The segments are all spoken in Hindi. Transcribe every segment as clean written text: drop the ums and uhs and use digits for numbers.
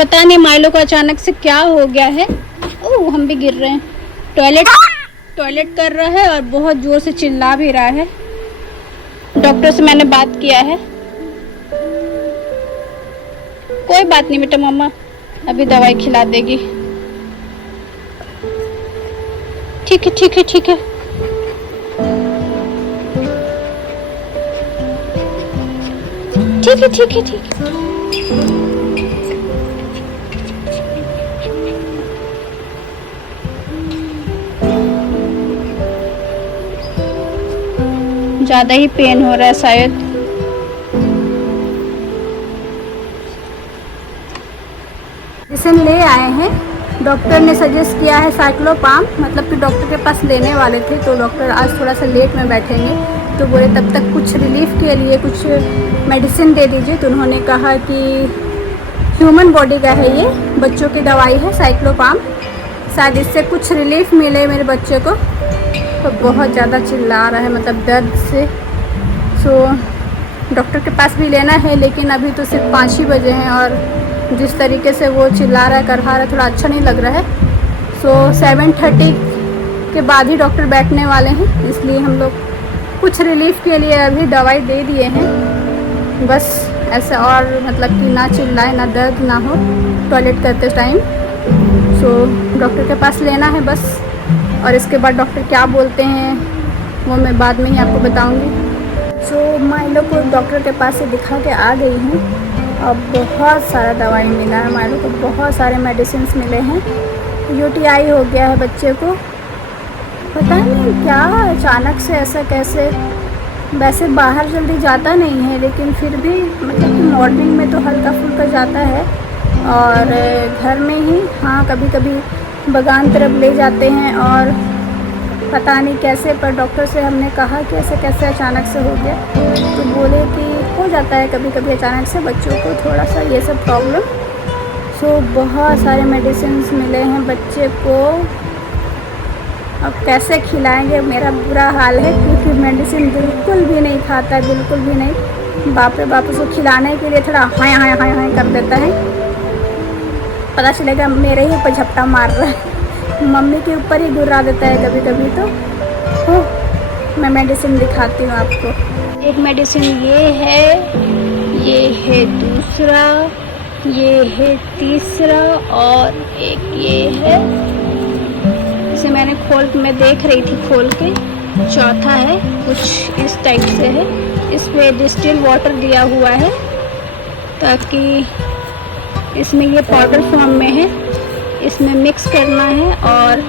पता नहीं माइलो को अचानक से क्या हो गया है। ओह, हम भी गिर रहे हैं। टॉयलेट कर रहा है और बहुत जोर से चिल्ला भी रहा है। डॉक्टर से मैंने बात किया है। कोई बात नहीं बेटा, मम्मा अभी दवाई खिला देगी। ठीक है ठीक है ठीक है। ठीक है ठीक है ठीक है। ज्यादा ही पेन हो रहा है शायद। मेडिसिन ले आए हैं। डॉक्टर ने सजेस्ट किया है साइक्लोपाम, मतलब कि डॉक्टर के पास लेने वाले थे तो डॉक्टर आज थोड़ा सा लेट में बैठेंगे तो बोले तब तक कुछ रिलीफ के लिए कुछ मेडिसिन दे दीजिए। तो उन्होंने कहा कि ह्यूमन बॉडी का है, ये बच्चों की दवाई है साइक्लोपाम, शायद इससे कुछ रिलीफ मिले मेरे बच्चे को। तो बहुत ज़्यादा चिल्ला रहा है, मतलब दर्द से। सो डॉक्टर के पास भी लेना है, लेकिन अभी तो सिर्फ 5 ही बजे हैं और जिस तरीके से वो चिल्ला रहा है, कर रहा है, थोड़ा अच्छा नहीं लग रहा है। सो 7:30 के बाद ही डॉक्टर बैठने वाले हैं, इसलिए हम लोग कुछ रिलीफ के लिए अभी दवाई दे दिए हैं, बस ऐसे, और मतलब कि ना चिल्लाए, ना दर्द ना हो टॉयलेट करते टाइम। सो डॉक्टर के पास लेना है बस, और इसके बाद डॉक्टर क्या बोलते हैं वो मैं बाद में ही आपको बताऊंगी। सो माइलो को डॉक्टर के पास से दिखा के आ गई हूँ। अब बहुत सारा दवाई मिला है माइलो को, बहुत सारे मेडिसिन मिले हैं। यूटीआई हो गया है बच्चे को, पता नहीं क्या अचानक से ऐसा कैसे। वैसे बाहर जल्दी जाता नहीं है, लेकिन फिर भी मतलब कि मॉर्निंग में तो हल्का फुल्का जाता है, और घर में ही हाँ कभी कभी बगान तरफ ले जाते हैं। और पता नहीं कैसे, पर डॉक्टर से हमने कहा कि ऐसे कैसे अचानक से हो गया, तो बोले कि हो जाता है कभी कभी अचानक से बच्चों को थोड़ा सा ये सब प्रॉब्लम। सो बहुत सारे मेडिसिन मिले हैं बच्चे को। अब कैसे खिलाएंगे, मेरा बुरा हाल है, क्योंकि मेडिसिन बिल्कुल भी नहीं खाता है, बिल्कुल भी नहीं। बाप रे बाप, उसको खिलाने के लिए थोड़ा हाय हाय हाय हाय कर देता है, पता चलेगा मेरे ही ऊपर झपटा मार रहा है, मम्मी के ऊपर ही गुर्रा देता है कभी कभी। तो मैं मेडिसिन दिखाती हूँ आपको। एक मेडिसिन ये है दूसरा, ये है तीसरा, और एक ये है, इसे मैंने मैं देख रही थी खोल के। चौथा है कुछ इस टाइप से है, इस पे डिस्टिल वाटर दिया हुआ है, ताकि इसमें ये पाउडर फॉर्म में है, इसमें मिक्स करना है और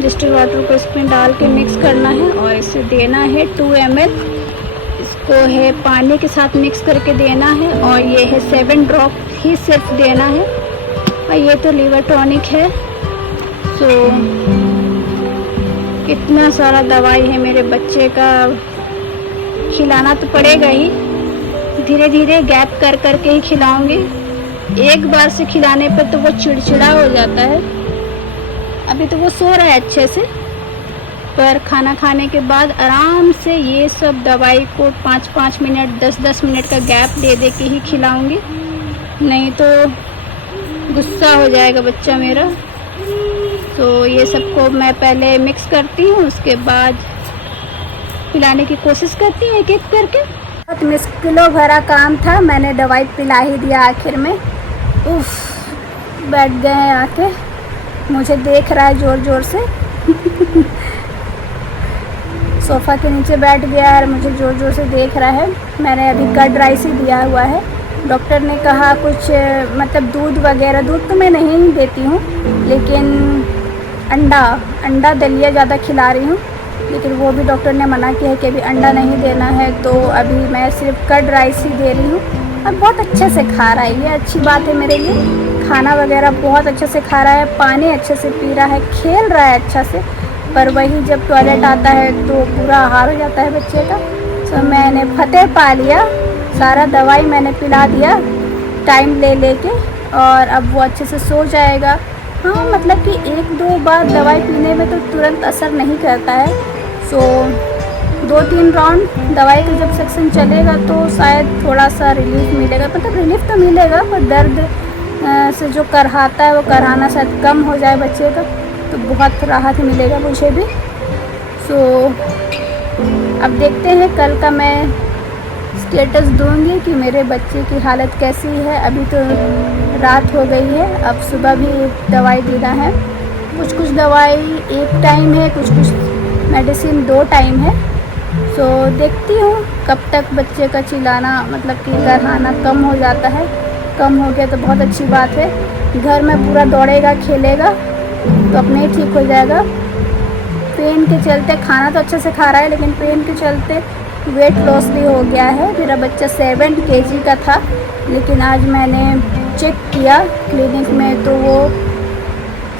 डिस्टिल वाटर को इसमें डाल के मिक्स करना है और इसे देना है 2 ml। इसको है पानी के साथ मिक्स करके देना है, और ये है 7 ड्रॉप ही सिर्फ देना है। और ये तो लीवर टॉनिक है। तो इतना सारा दवाई है मेरे बच्चे का, खिलाना तो पड़ेगा ही, धीरे धीरे गैप कर करके ही खिलाऊंगी। एक बार से खिलाने पर तो वो चिड़चिड़ा हो जाता है। अभी तो वो सो रहा है अच्छे से, पर खाना खाने के बाद आराम से ये सब दवाई को 5-5 मिनट 10-10 मिनट का गैप दे दे के ही खिलाऊंगी, नहीं तो गुस्सा हो जाएगा बच्चा मेरा। तो ये सबको मैं पहले मिक्स करती हूँ, उसके बाद पिलाने की कोशिश करती हूँ एक एक करके। बहुत मुश्किलों भरा काम था, मैंने दवाई पिला ही दिया आखिर में। उफ, बैठ गए हैं आके, मुझे देख रहा है ज़ोर ज़ोर से सोफ़ा के नीचे बैठ गया है, मुझे ज़ोर ज़ोर से देख रहा है। मैंने अभी कर्ड राइस ही दिया हुआ है। डॉक्टर ने कहा कुछ मतलब दूध वगैरह, दूध तो मैं नहीं देती हूँ, लेकिन अंडा दलिया ज़्यादा खिला रही हूँ, लेकिन वो भी डॉक्टर ने मना किया है कि अभी अंडा नहीं देना है। तो अभी मैं सिर्फ कर्ड राइस ही दे रही हूँ, और बहुत अच्छे से खा रहा है, ये अच्छी बात है मेरे लिए। खाना वगैरह बहुत अच्छे से खा रहा है, पानी अच्छे से पी रहा है, खेल रहा है अच्छा से। पर वही जब टॉयलेट आता है तो पूरा हाल हो जाता है बच्चे का। तो मैंने फतेह पा लिया, सारा दवाई मैंने पिला दिया टाइम ले लेके, और अब वो अच्छे से सो जाएगा। हाँ मतलब कि 1-2 बार दवाई पीने में तो तुरंत असर नहीं करता है। सो 2-3 राउंड दवाई का जब सेक्शन चलेगा तो शायद थोड़ा सा रिलीफ मिलेगा, मतलब रिलीफ तो मिलेगा, पर दर्द से जो करहाता है वो करहाना शायद कम हो जाए बच्चे का, तो बहुत राहत मिलेगा मुझे भी। सो अब देखते हैं, कल का मैं स्टेटस दूंगी कि मेरे बच्चे की हालत कैसी है। अभी तो रात हो गई है, अब सुबह भी दवाई देना है। कुछ कुछ दवाई एक टाइम है, कुछ कुछ मेडिसिन 2 टाइम है। सो देखती हूँ कब तक बच्चे का चिल्लाना मतलब कि करहाना कम हो जाता है। कम हो गया तो बहुत अच्छी बात है, घर में पूरा दौड़ेगा खेलेगा तो अपने ही ठीक हो जाएगा। पेन के चलते खाना तो अच्छे से खा रहा है, लेकिन पेन के चलते वेट लॉस भी हो गया है। मेरा बच्चा 7 kg का था, लेकिन आज मैंने चेक किया क्लिनिक में तो वो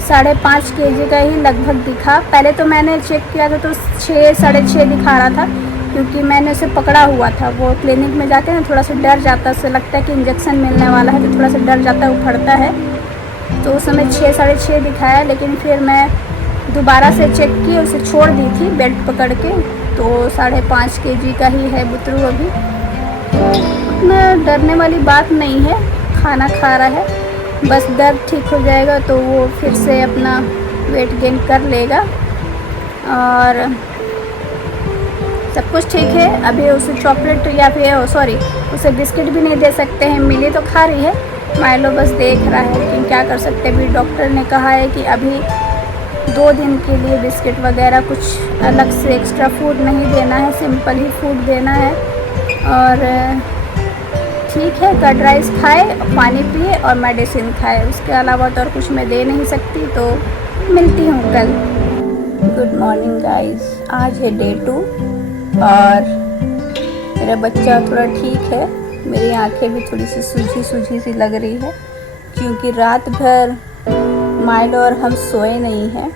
5.5 kg का ही लगभग दिखा। पहले तो मैंने चेक किया था तो 6 साढ़े 6 दिखा रहा था, क्योंकि मैंने उसे पकड़ा हुआ था। वो क्लिनिक में जाके ना थोड़ा सा डर जाता है, उसे लगता है कि इंजेक्शन मिलने वाला है तो थोड़ा सा डर जाता है, उखड़ता है। तो उस समय 6 साढ़े 6 दिखाया, लेकिन फिर मैं दोबारा से चेक की, उसे छोड़ दी थी बेल्ट पकड़ के, तो 5.5 kg का ही है बुतरू अभी। उतना डरने वाली बात नहीं है, खाना खा रहा है, बस दर्द ठीक हो जाएगा तो वो फिर से अपना वेट गेन कर लेगा और सब कुछ ठीक है। अभी उसे चॉकलेट या फिर उसे बिस्किट भी नहीं दे सकते हैं, मिली तो खा रही है, माइलो बस देख रहा है, लेकिन क्या कर सकते हैं। अभी डॉक्टर ने कहा है कि अभी 2 दिन के लिए बिस्किट वगैरह कुछ अलग से एक्स्ट्रा फूड नहीं देना है, सिंपल ही फूड देना है। और ठीक है, कर्ड राइस खाए, पानी पिए और मेडिसिन खाए, उसके अलावा तो और कुछ मैं दे नहीं सकती। तो मिलती हूँ कल। गुड मॉर्निंग गाइस, आज है डे 2 और मेरा बच्चा थोड़ा ठीक है। मेरी आंखें भी थोड़ी सी सूजी सी लग रही है, क्योंकि रात भर माइलो और हम सोए नहीं हैं।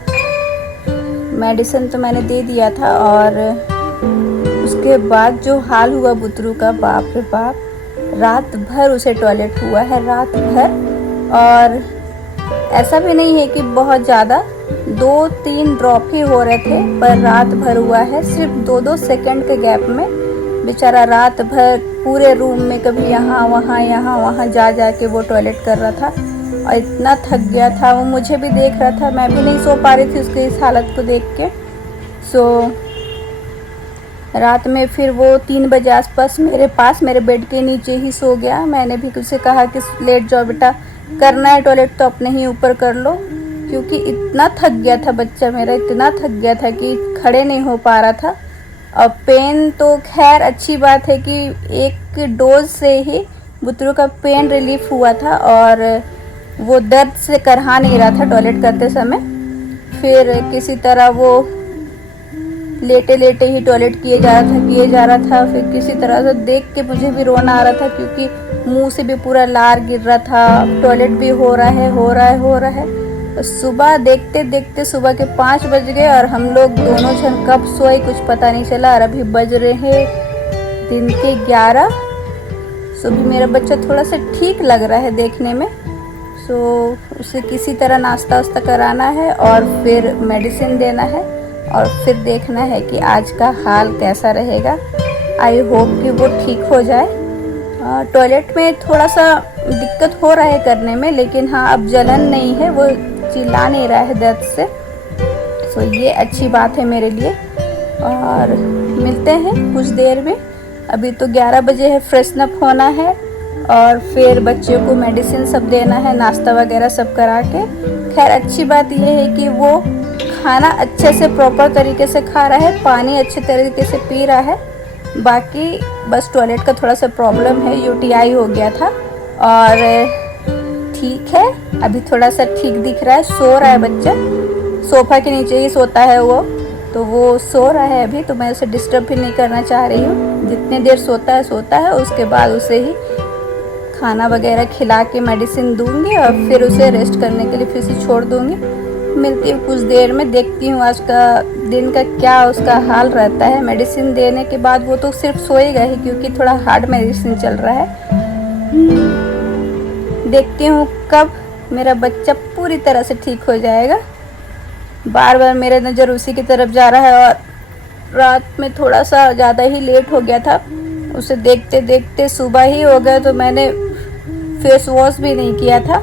मेडिसिन तो मैंने दे दिया था और उसके बाद जो हाल हुआ बुतरू का, बाप रे बाप, रात भर उसे टॉयलेट हुआ है, रात भर। और ऐसा भी नहीं है कि बहुत ज़्यादा, 2-3 ड्रॉप ही हो रहे थे, पर रात भर हुआ है, सिर्फ 2-2 सेकंड के गैप में। बेचारा रात भर पूरे रूम में कभी यहाँ वहाँ जा के वो टॉयलेट कर रहा था और इतना थक गया था। वो मुझे भी देख रहा था, मैं भी नहीं सो पा रही थी उसके इस हालत को देख के। सो रात में फिर वो 3 बजे आसपास मेरे पास, मेरे बेड के नीचे ही सो गया। मैंने भी उसे कहा कि लेट जाओ बेटा, करना है टॉयलेट तो अपने ही ऊपर कर लो, क्योंकि इतना थक गया था बच्चा मेरा, इतना थक गया था कि खड़े नहीं हो पा रहा था। और पेन तो खैर अच्छी बात है कि एक डोज से ही बुतरू का पेन रिलीफ हुआ था और वो दर्द से करहा नहीं रहा था टॉयलेट करते समय। फिर किसी तरह वो लेटे लेटे ही टॉयलेट किए जा रहा था। फिर किसी तरह से देख के मुझे भी रोना आ रहा था, क्योंकि मुंह से भी पूरा लार गिर रहा था, टॉयलेट भी हो रहा है। सुबह देखते देखते सुबह के 5 बज गए और हम लोग दोनों जन कब सोए कुछ पता नहीं चला। और अभी बज रहे हैं दिन के 11। सो भी मेरा बच्चा थोड़ा सा ठीक लग रहा है देखने में। सो उसे किसी तरह नाश्ता वास्ता कराना है और फिर मेडिसिन देना है और फिर देखना है कि आज का हाल कैसा रहेगा। आई होप कि वो ठीक हो जाए। टॉयलेट में थोड़ा सा दिक्कत हो रहा है करने में, लेकिन हाँ अब जलन नहीं है, वो चिल्ला नहीं रहा है दर्द से। सो ये अच्छी बात है मेरे लिए। और मिलते हैं कुछ देर में। अभी तो 11 बजे है, फ्रेशन अप होना है और फिर बच्चे को मेडिसिन सब देना है, नाश्ता वगैरह सब करा के। खैर अच्छी बात यह है कि वो खाना अच्छे से प्रॉपर तरीके से खा रहा है, पानी अच्छे तरीके से पी रहा है। बाकी बस टॉयलेट का थोड़ा सा प्रॉब्लम है, यूटीआई हो गया था और ठीक है, अभी थोड़ा सा ठीक दिख रहा है। सो रहा है बच्चा, सोफा के नीचे ही सोता है वो, तो वो सो रहा है अभी। तो मैं उसे डिस्टर्ब भी नहीं करना चाह रही हूँ। जितने देर सोता है, उसके बाद उसे ही खाना वगैरह खिला के मेडिसिन दूंगी और फिर उसे रेस्ट करने के लिए फिर से छोड़ दूंगी। मिलती हूँ कुछ देर में, देखती हूँ आज का दिन का क्या उसका हाल रहता है। मेडिसिन देने के बाद वो तो सिर्फ सोएगा ही, क्योंकि थोड़ा हार्ड मेडिसिन चल रहा है। देखती हूँ कब मेरा बच्चा पूरी तरह से ठीक हो जाएगा। बार बार मेरा नज़र उसी की तरफ जा रहा है और रात में थोड़ा सा ज़्यादा ही लेट हो गया था। उसे देखते देखते सुबह ही हो गया, तो मैंने फेस वॉश भी नहीं किया था।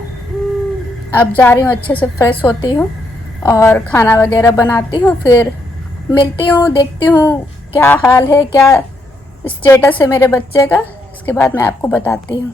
अब जा रही हूँ, अच्छे से फ्रेश होती हूँ और खाना वगैरह बनाती हूँ, फिर मिलती हूँ, देखती हूँ क्या हाल है, क्या स्टेटस है मेरे बच्चे का। इसके बाद मैं आपको बताती हूँ।